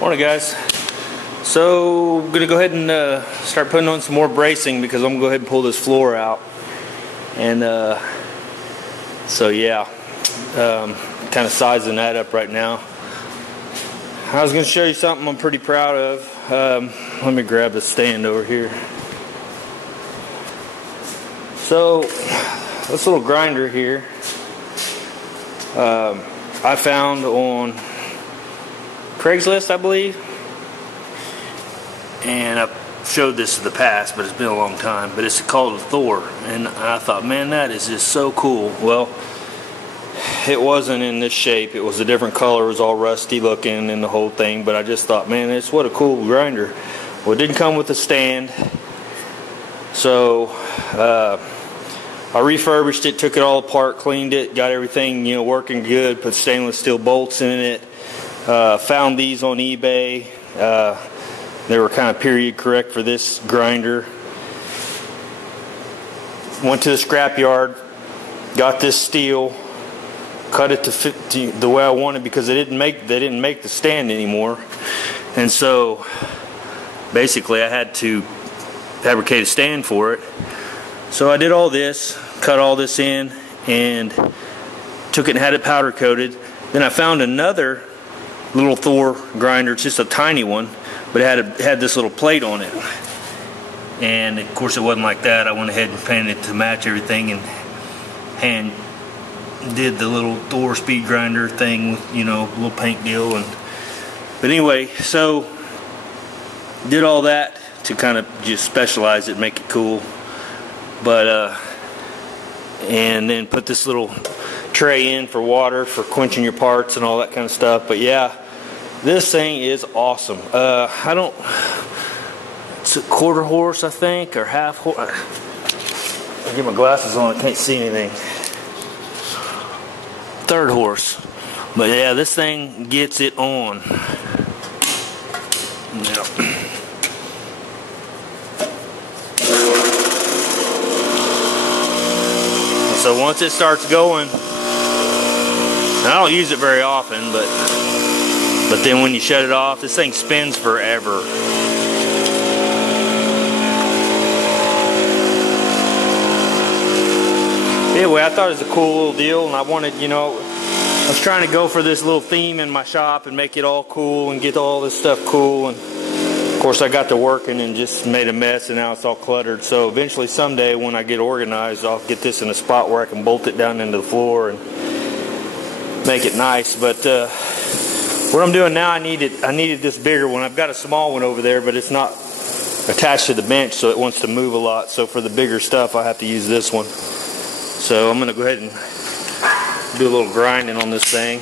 Morning, guys. So I'm gonna go ahead and start putting on some more bracing because I'm gonna go ahead and pull this floor out. And so yeah, kind of sizing that up right now. I was gonna show you something I'm pretty proud of. Let me grab the stand over here. So this little grinder here, I found on Craigslist, I believe, and I've showed this in the past, but it's been a long time. But it's called a Thor, and I thought, man, that is just so cool. Well, it wasn't in this shape. It was a different color. It was all rusty looking and the whole thing. But I just thought, man, it's what a cool grinder. Well, it didn't come with a stand, so I refurbished it, took it all apart, cleaned it, got everything working good. Put stainless steel bolts in it. Found these on eBay. They were kind of period correct for this grinder. Went to the scrapyard, got this steel, cut it to fit the way I wanted because they didn't make the stand anymore, and so basically I had to fabricate a stand for it. So I did all this, cut all this in, and took it and had it powder coated. Then I found another little Thor grinder. It's just a tiny one, but it had this little plate on it. And of course it wasn't like that. I went ahead and painted it to match everything and hand did the little Thor speed grinder thing with a little paint deal. But anyway, so did all that to kind of just specialize it, make it cool. But and then put this little tray in for water, for quenching your parts and all that kind of stuff. But yeah, this thing is awesome. It's a quarter horse, I think, or half horse. I'll get my glasses on, I can't see anything. Third horse. But yeah, this thing gets it on. Now, so once it starts going, and I don't use it very often, but then when you shut it off, this thing spins forever. Anyway, I thought it was a cool little deal, and I wanted, I was trying to go for this little theme in my shop and make it all cool and get all this stuff cool. And of course I got to working and just made a mess, and now it's all cluttered. So eventually someday when I get organized, I'll get this in a spot where I can bolt it down into the floor and make it nice. But what I'm doing now, I needed this bigger one. I've got a small one over there, but it's not attached to the bench, so it wants to move a lot. So for the bigger stuff, I have to use this one. So I'm going to go ahead and do a little grinding on this thing.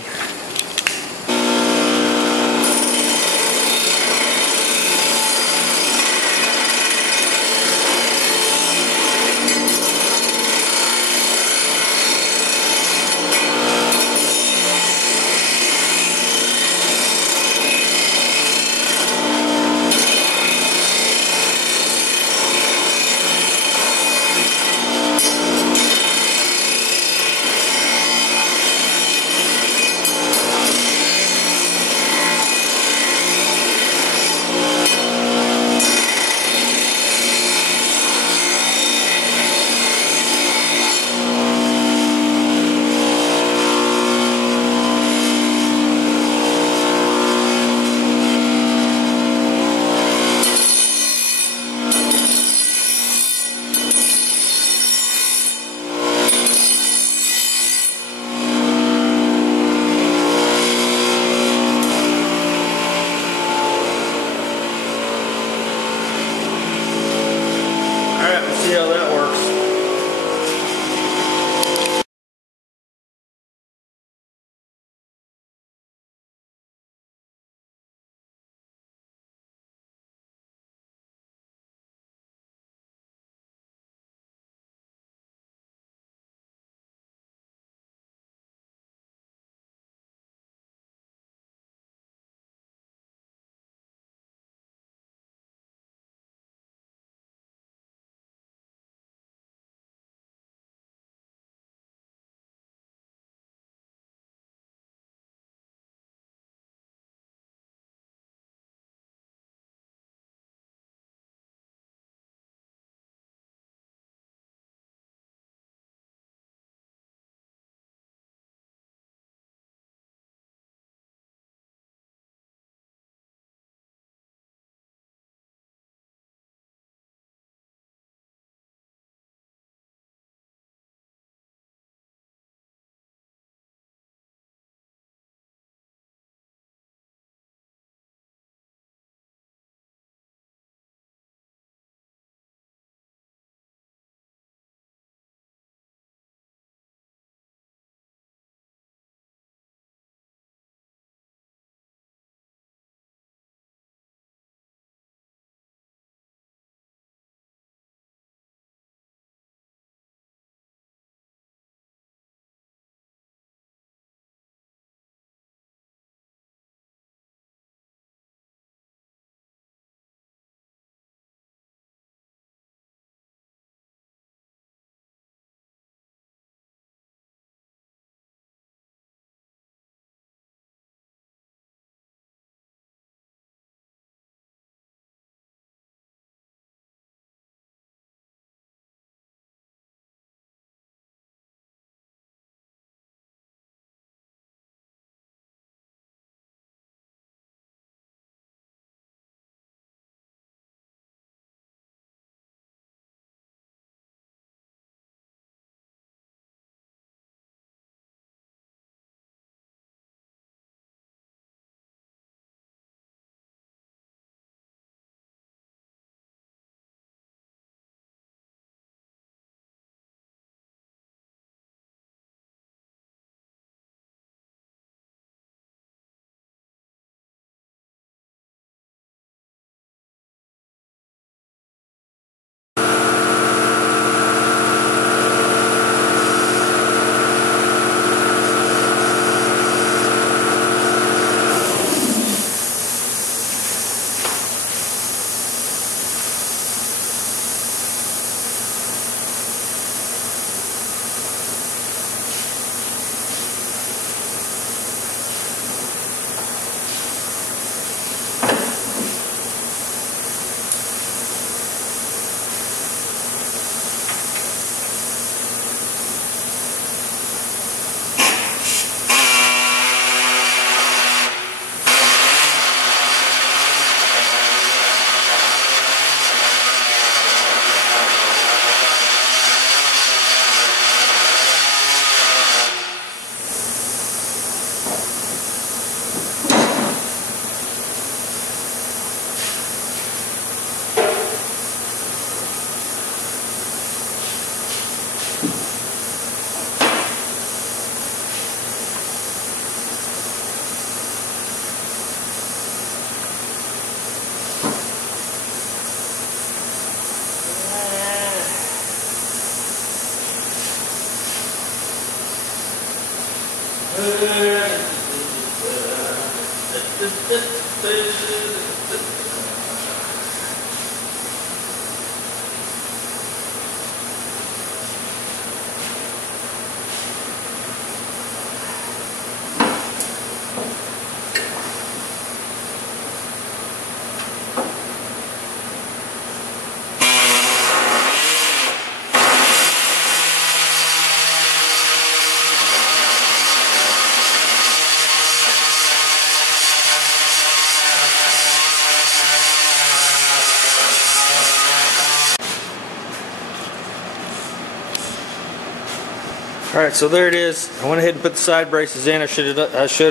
Alright, so there it is. I went ahead and put the side braces in. I should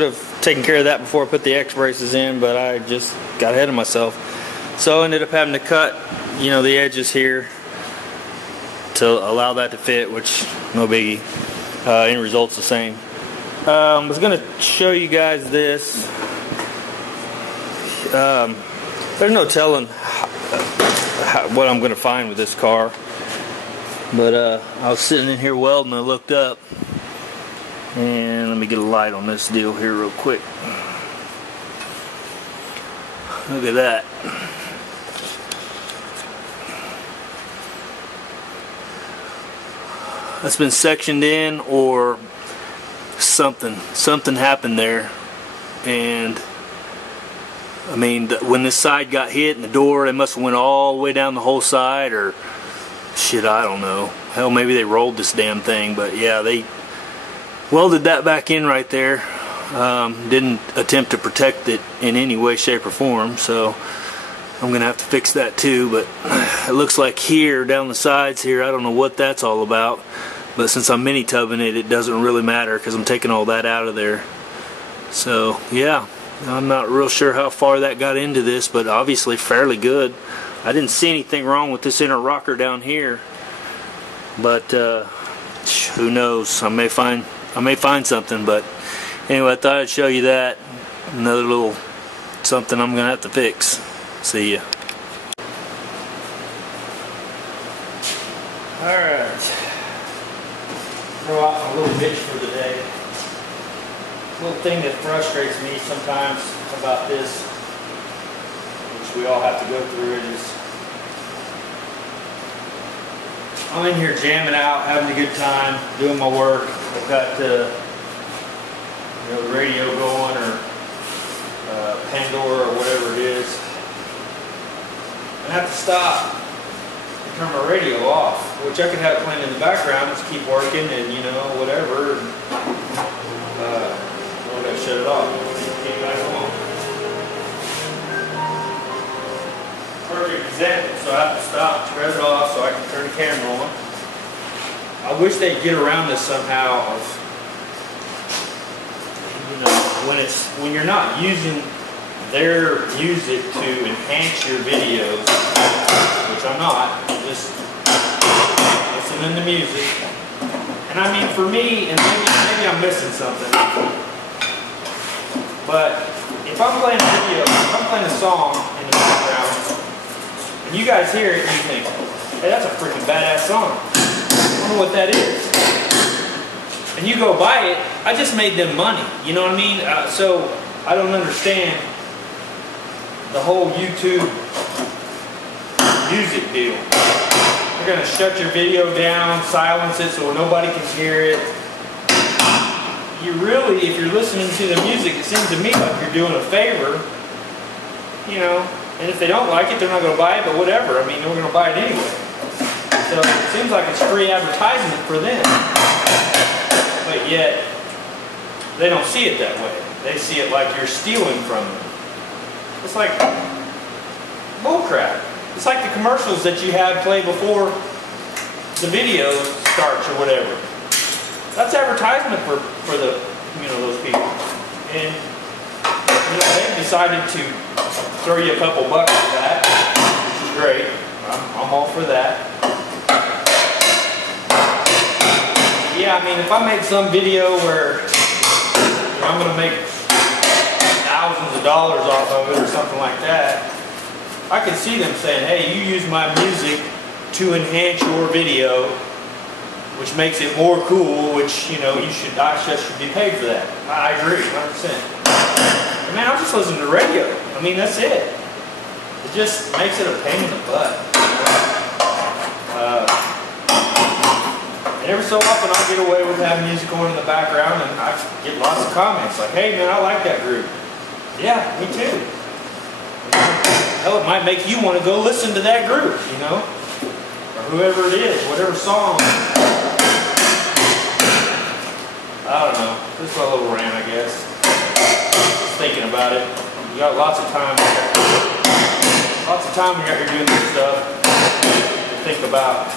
have taken care of that before I put the X braces in, but I just got ahead of myself. So I ended up having to cut, you know, the edges here to allow that to fit, which no biggie. End result's the same. I was going to show you guys this. There's no telling what I'm going to find with this car. But I was sitting in here welding and I looked up, and let me get a light on this deal here real quick. Look at that. That's been sectioned in, or something happened there. And I mean, when this side got hit in the door, they must have went all the way down the whole side, or shit, I don't know. Hell, maybe they rolled this damn thing, but yeah, they welded that back in right there. Didn't attempt to protect it in any way, shape, or form, so I'm gonna have to fix that too. But it looks like here, down the sides here, I don't know what that's all about, but since I'm mini tubbing it, it doesn't really matter because I'm taking all that out of there. So yeah, I'm not real sure how far that got into this, but obviously fairly good. I didn't see anything wrong with this inner rocker down here, but who knows? I may find something. But anyway, I thought I'd show you that. Another little something I'm gonna have to fix. See ya. All right. Throw out my little bitch for the day. Little thing that frustrates me sometimes about this, which we all have to go through, it is I'm in here jamming out, having a good time, doing my work. I've got the radio going, or Pandora, or whatever it is. I have to stop and turn my radio off, which I can have playing in the background, just keep working and whatever. And, I gotta shut it off. Keep back on. Perfect example. So I have to stop, turn it off so I can turn the camera on. I wish they'd get around this somehow of, when you're not using their music to enhance your videos, which I'm not, I'm just listening to music. And I mean, for me, and maybe I'm missing something, but if I'm playing a video, if I'm playing a song in the background, and you guys hear it and you think, hey, that's a freaking badass song. I wonder what that is. And you go buy it, I just made them money. You know what I mean? So I don't understand the whole YouTube music deal. You're going to shut your video down, silence it so nobody can hear it. You really, if you're listening to the music, it seems to me like you're doing a favor, and if they don't like it, they're not going to buy it, but whatever. I mean, they're going to buy it anyway. So it seems like it's free advertisement for them. But yet, they don't see it that way. They see it like you're stealing from them. It's like bullcrap. It's like the commercials that you have play before the video starts or whatever. That's advertisement for the those people. And they've decided to throw you a couple bucks for that, which is great. I'm all for that. Yeah, I mean, if I make some video where I'm going to make thousands of dollars off of it or something like that, I can see them saying, hey, you use my music to enhance your video, which makes it more cool, which, I should be paid for that. I agree, 100%. man, I'm just listening to radio. I mean, that's it. It just makes it a pain in the butt. And every so often I'll get away with having music on in the background, and I get lots of comments like, hey man, I like that group. Yeah, me too. Hell, it might make you want to go listen to that group, you know? Or whoever it is, whatever song. I don't know. This is my little rant, I guess. Just thinking about it. You got lots of time. Lots of time when you're out here doing this stuff to think about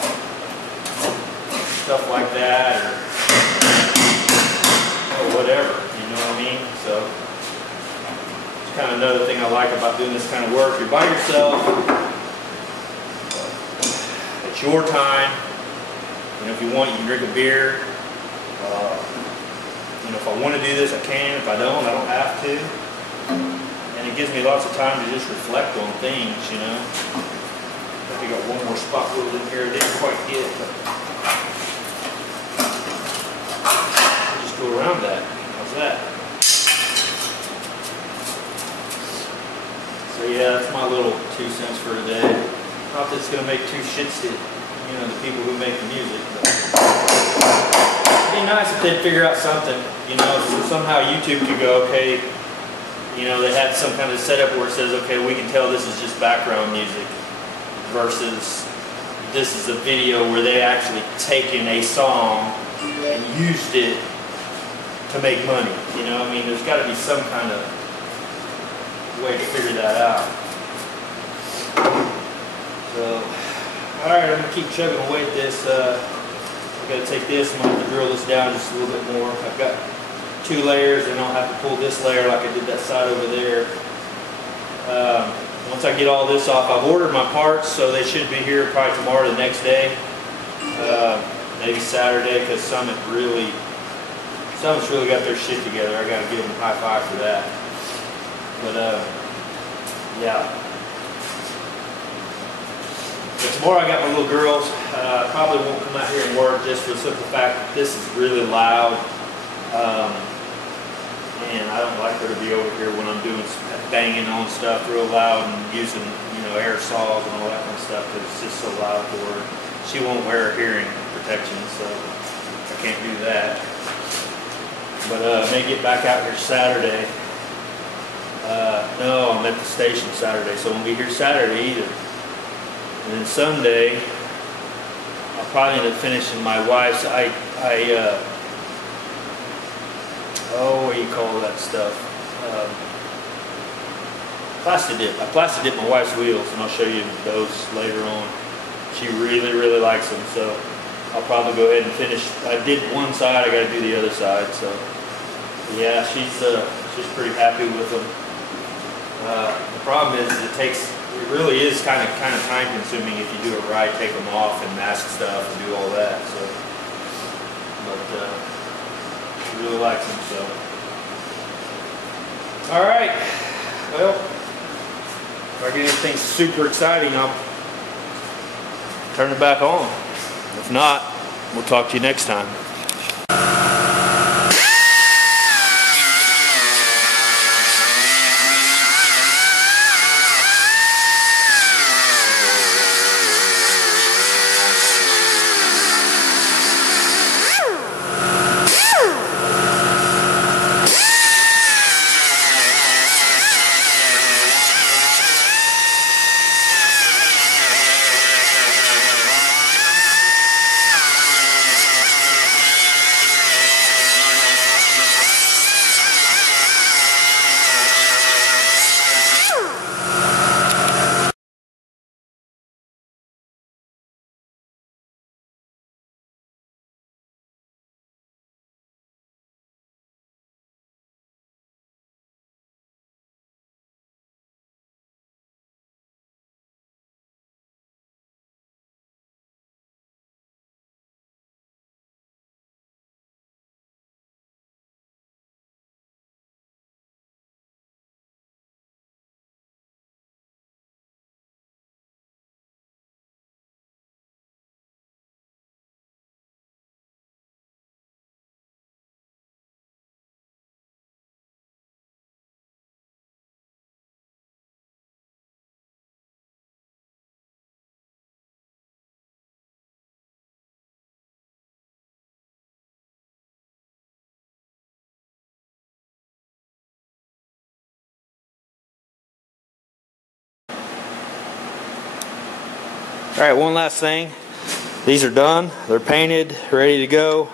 stuff like that or whatever, you know what I mean? So it's kind of another thing I like about doing this kind of work. You're by yourself. It's your time. You know, if you want, you can drink a beer. You know, if I want to do this, I can. If I don't have to. And it gives me lots of time to just reflect on things, you know. I think I got one more spot filled in here I didn't quite get, but I'll just go around that. How's that? So yeah, that's my little 2 cents for today. Not that it's going to make two shits to, you know, the people who make the music, but it'd be nice if they'd figure out something, you know, so somehow YouTube could go, okay, you know, they had some kind of setup where it says, okay, we can tell this is just background music versus this is a video where they actually taken a song and used it to make money. You know, I mean, there's got to be some kind of way to figure that out. So, alright, I'm going to keep chugging away at this. I've got to take this, I'm going to have to drill this down just a little bit more. I've got 2 layers, and I'll have to pull this layer like I did that side over there. Once I get all this off, I've ordered my parts, so they should be here probably tomorrow, the next day. Maybe Saturday, because Summit's really got their shit together. I got to give them a high five for that. But yeah. But tomorrow I got my little girls. Probably won't come out here and work just for the simple fact that this is really loud. And I don't like her to be over here when I'm doing banging on stuff real loud and using, you know, aerosols and all that kind of stuff because it's just so loud for her. She won't wear her hearing protection, so I can't do that. But I may get back out here Saturday. No, I'm at the station Saturday, so I won't be here Saturday either. And then Sunday, I'll probably end up finishing my wife's, what do you call that stuff? Plastic dip. I plastic dip my wife's wheels, and I'll show you those later on. She really, really likes them, so I'll probably go ahead and finish. I did one side, I got to do the other side, so yeah, she's pretty happy with them. The problem is it really is kind of time consuming if you do it right, take them off and mask stuff and do all that. So, but she really likes them. So, all right. Well, if I get anything super exciting, I'll turn it back on. If not, we'll talk to you next time. Alright, one last thing. These are done. They're painted, ready to go.